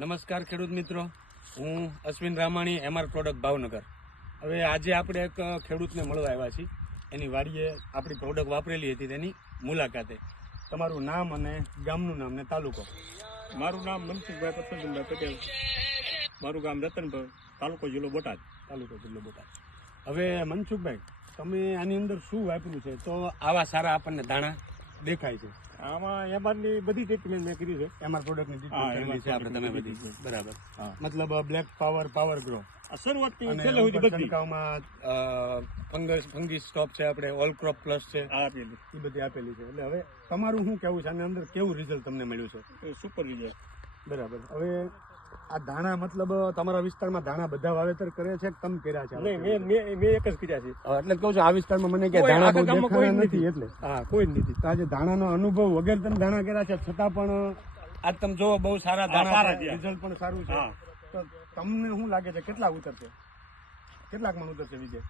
નમસ્કાર ખેડૂત મિત્રો. હું Ashwin Ramani M R product Bhavnagar. હવે આજે આપણે એક ખેડૂતને મળવા આવ્યા છીએ. એની વાડીએ આપણી પ્રોડક્ટ વાપરેલી હતી તેની મુલાકાતે. તમારું નામ અને ગામનું નામ ને તાલુકો. મારું નામ મનસુખભાઈ પસંદભાઈ પટેલ. મારું ગામ રતનભાઈ તાલુકો જિલ્લો બોટાદ. તાલુકો જિલ્લો બોટાદ. હવે મનસુખભાઈ તમે આની અંદર શું વાપર્યું છે? તો આવા સારા આપણને દાણા દેખાય છે. આમાં એમાંની બધી ટ્રીટમેન્ટ મેં કરી છે. એમઆર પ્રોડક્ટની ટ્રીટમેન્ટ છે આપણે તમે બધી બરાબર. મતલબ બ્લેક પાવર પાવર ગ્રો શરૂઆતથી છેલ્લે સુધી બધી. ફંગસ ફંગી સ્ટોપ છે આપણે ઓલ ક્રોપ પ્લસ છે. આપેલી. એ બધી આપેલી છે. એટલે હવે તમારું શું કેવું છે? આની અંદર કેવું રિઝલ્ટ તમને મળ્યું છે? સુપર રિઝલ્ટ બરાબર. હવે આ ધાણા મતલબ તમારા વિસ્તારમાં ધાણા બધા વાવેતર કરે છે કમ કર્યા છે? મેં મેં મેં એક જ કર્યા છે. એટલે કહું છું આ વિસ્તારમાં મને કે ધાણા બહુ દેખાણા નથી. એટલે. હા કોઈ જ નથી. તો આજે દાણાનો અનુભવ વગર તમે ધાણા કર્યા છે છતાં પણ આજ તમે જોવો બહુ સારા છે. રિઝલ્ટ પણ સારું છે. તો તમને શું લાગે છે કેટલા ઉતરશે? કેટલાક મણ ઉતરશે વિજય?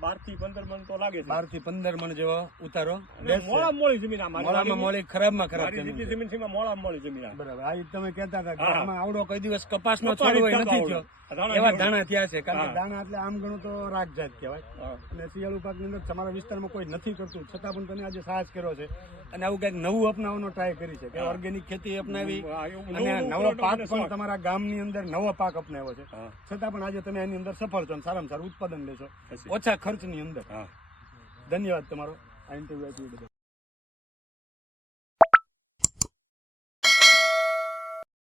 બારથી પંદર મણ તો લાગે છે. બારથી પંદર મણ જેવો ઉતારો મોળા મોડી મોળી જમીન મોળામાં મોળી ખરાબમાં ખરાબ જેટલી. જમીન છે. એમાં મોળી જમીન બરાબર. આ તમે કહેતા હતા આવડો કઈ દિવસ કપાસમાં કપાસ છોડ હોય નથી થયો. એવા. દાણા થયા છે કારણ કે. દાણા એટલે આમ ગણો તો રાગ જાત કહેવાય. અને શિયાળુ પાકની અંદર તમારા વિસ્તારમાં કોઈ નથી કરતું છતાં પણ તમે આજે સાહસ કર્યો છે અને આવું કંઈક નવું અપનાવવાનો ટ્રાય કરી છે કે ઓર્ગેનિક ખેતી અપનાવી અને નવો પાક પણ. તમારા ગામની અંદર નવો પાક અપનાવ્યો છે. છતાં પણ આજે તમે એની અંદર સફળ છો અને સારામાં સારું ઉત્પાદન લેશો. ઓછા ખર્ચની અંદર. ધન્યવાદ તમારો. આ ઇન્ટરવ્યુ આપ્યું